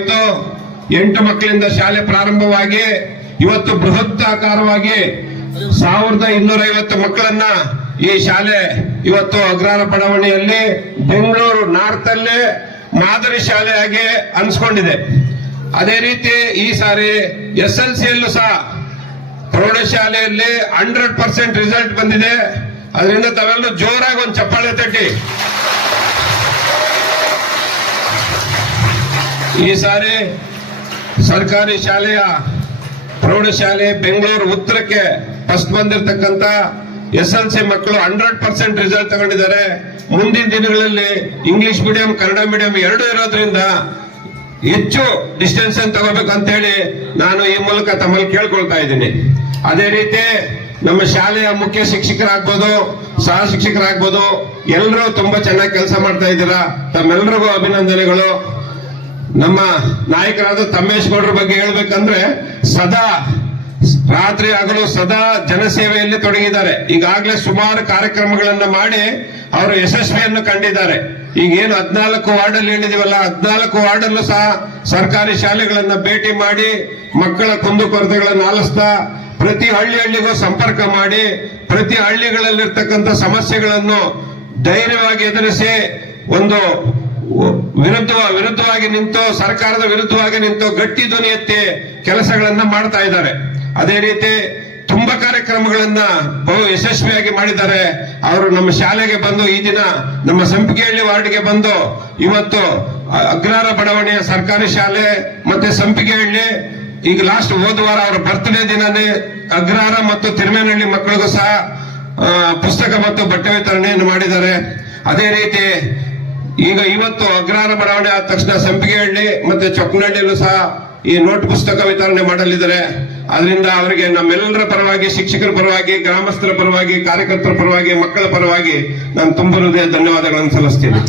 8 ಮಕ್ಕಳಿಂದ ಶಾಲೆ ಪ್ರಾರಂಭವಾಗಿ ಇವತ್ತು ಬೃಹತ್ ಆಕಾರವಾಗಿ 1250 ಮಕ್ಕಳನ್ನ ಈ ಶಾಲೆ ಇವತ್ತು ಅಗ್ರಹಾರ ಬಡಾವಣೆಯಲ್ಲಿ ಬೆಂಗಳೂರು ನಾರ್ತ್ ಅಲ್ಲೇ ಮಾದರಿ ಶಾಲೆಯಾಗಿ ಅನ್ಸ್ಕೊಂಡಿದೆ. ಅದೇ ರೀತಿ ಈ ಸಾರಿ SLCಯಲ್ಲೂ ಸಹ ಪ್ರೌಢಶಾಲೆಯಲ್ಲಿ 100% ರಿಸಲ್ಟ್ ಬಂದಿದೆ. ಅದರಿಂದ ತಾವೆಲ್ಲರೂ ಜೋರಾಗಿ ಒಂದು ಚಪ್ಪಾಳೆ ತಟ್ಟಿ. ಈ ಸಾರಿ ಸರ್ಕಾರಿ ಶಾಲೆಯ ಪ್ರೌಢಶಾಲೆ ಬೆಂಗಳೂರು ಉತ್ತರಕ್ಕೆ ಫಸ್ಟ್ ಬಂದಿರತಕ್ಕಂತ SLC ಮಕ್ಕಳು 100% ರಿಸಲ್ಟ್ ತಗೊಂಡಿದ್ದಾರೆ. ಮುಂದಿನ ದಿನಗಳಲ್ಲಿ ಇಂಗ್ಲಿಷ್ ಮೀಡಿಯಂ ಕನ್ನಡ ಮೀಡಿಯಂ ಎರಡೂ ಇರೋದ್ರಿಂದ ಹೆಚ್ಚು ಡಿಸ್ಟೆನ್ಷನ್ ತಗೋಬೇಕಂತ ಹೇಳಿ ನಾನು ಈ ಮೂಲಕ ತಮ್ಮಲ್ಲಿ ಕೇಳ್ಕೊಳ್ತಾ ಇದ್ದೀನಿ. ಅದೇ ರೀತಿ ನಮ್ಮ ಶಾಲೆಯ ಮುಖ್ಯ ಶಿಕ್ಷಕರಾಗ್ಬೋದು, ಸಹ ಶಿಕ್ಷಕರಾಗ್ಬೋದು, ಎಲ್ಲರೂ ತುಂಬಾ ಚೆನ್ನಾಗಿ ಕೆಲಸ ಮಾಡ್ತಾ ಇದ್ದೀರಾ. ತಮ್ಮೆಲ್ಲರಿಗೂ ಅಭಿನಂದನೆಗಳು. ನಮ್ಮ ನಾಯಕರಾದ ತಮ್ಮೇಶ್ ಗೌಡ್ರ ಬಗ್ಗೆ ಹೇಳ್ಬೇಕಂದ್ರೆ ಸದಾ ರಾತ್ರಿ ಹಗಲು ಸದಾ ಜನಸೇವೆಯಲ್ಲಿ ತೊಡಗಿದ್ದಾರೆ. ಈಗಾಗಲೇ ಸುಮಾರು ಕಾರ್ಯಕ್ರಮಗಳನ್ನ ಮಾಡಿ ಅವರು ಯಶಸ್ವಿಯನ್ನು ಕಂಡಿದ್ದಾರೆ. ಈಗೇನು 14 ವಾರ್ಡಲ್ಲಿ ಹೇಳಿದೀವಲ್ಲ, 14 ವಾರ್ಡಲ್ಲೂ ಸಹ ಸರ್ಕಾರಿ ಶಾಲೆಗಳನ್ನ ಭೇಟಿ ಮಾಡಿ ಮಕ್ಕಳ ಕುಂದುಕೊರತೆಗಳನ್ನು ಆಲಿಸ್ತಾ ಪ್ರತಿ ಹಳ್ಳಿಗೂ ಸಂಪರ್ಕ ಮಾಡಿ ಪ್ರತಿ ಹಳ್ಳಿಗಳಲ್ಲಿರ್ತಕ್ಕಂಥ ಸಮಸ್ಯೆಗಳನ್ನು ಧೈರ್ಯವಾಗಿ ಎದುರಿಸಿ ಒಂದು ವಿರುದ್ಧವಾಗಿ ನಿಂತು ಸರ್ಕಾರದ ವಿರುದ್ಧವಾಗಿ ನಿಂತು ಗಟ್ಟಿ ಧ್ವನಿ ಎತ್ತಿ ಕೆಲಸಗಳನ್ನ ಮಾಡ್ತಾ ಇದ್ದಾರೆ. ಅದೇ ರೀತಿ ತುಂಬಾ ಕಾರ್ಯಕ್ರಮಗಳನ್ನ ಬಹು ಯಶಸ್ವಿಯಾಗಿ ಮಾಡಿದ್ದಾರೆ. ಅವರು ನಮ್ಮ ಶಾಲೆಗೆ ಬಂದು ಈ ದಿನ ನಮ್ಮ ಸಂಪಿಗೆಹಳ್ಳಿ ವಾರ್ಡ್ಗೆ ಬಂದು ಇವತ್ತು ಅಗ್ರಹಾರ ಬಡಾವಣೆಯ ಸರ್ಕಾರಿ ಶಾಲೆ ಮತ್ತೆ ಸಂಪಿಗೆಹಳ್ಳಿ ಈಗ ಲಾಸ್ಟ್ ಹೋದ ವಾರ ಅವರ ಬರ್ತ್ಡೇ ದಿನನೇ ಅಗ್ರಹಾರ ಮತ್ತು ತಿರುಮೇನಹಳ್ಳಿ ಮಕ್ಕಳಿಗೂ ಸಹ ಪುಸ್ತಕ ಮತ್ತು ಬಟ್ಟೆ ವಿತರಣೆಯನ್ನು ಮಾಡಿದ್ದಾರೆ. ಅದೇ ರೀತಿ ಈಗ ಇವತ್ತು ಅಗ್ರಹಾರ ಬಡಾವಣೆ ಆದ ತಕ್ಷಣ ಸಂಪಿಗೆಹಳ್ಳಿ ಮತ್ತೆ ಚೊಕ್ಕನಹಳ್ಳಿಯಲ್ಲೂ ಸಹ ಈ ನೋಟ್ ಪುಸ್ತಕ ವಿತರಣೆ ಮಾಡಲಿದ್ದಾರೆ. ಅದರಿಂದ ಅವರಿಗೆ ನಮ್ಮೆಲ್ಲರ ಪರವಾಗಿ, ಶಿಕ್ಷಕರ ಪರವಾಗಿ, ಗ್ರಾಮಸ್ಥರ ಪರವಾಗಿ, ಕಾರ್ಯಕರ್ತರ ಪರವಾಗಿ, ಮಕ್ಕಳ ಪರವಾಗಿ ನಾನು ತುಂಬ ಹೃದಯ ಧನ್ಯವಾದಗಳನ್ನು ಸಲ್ಲಿಸ್ತೀನಿ.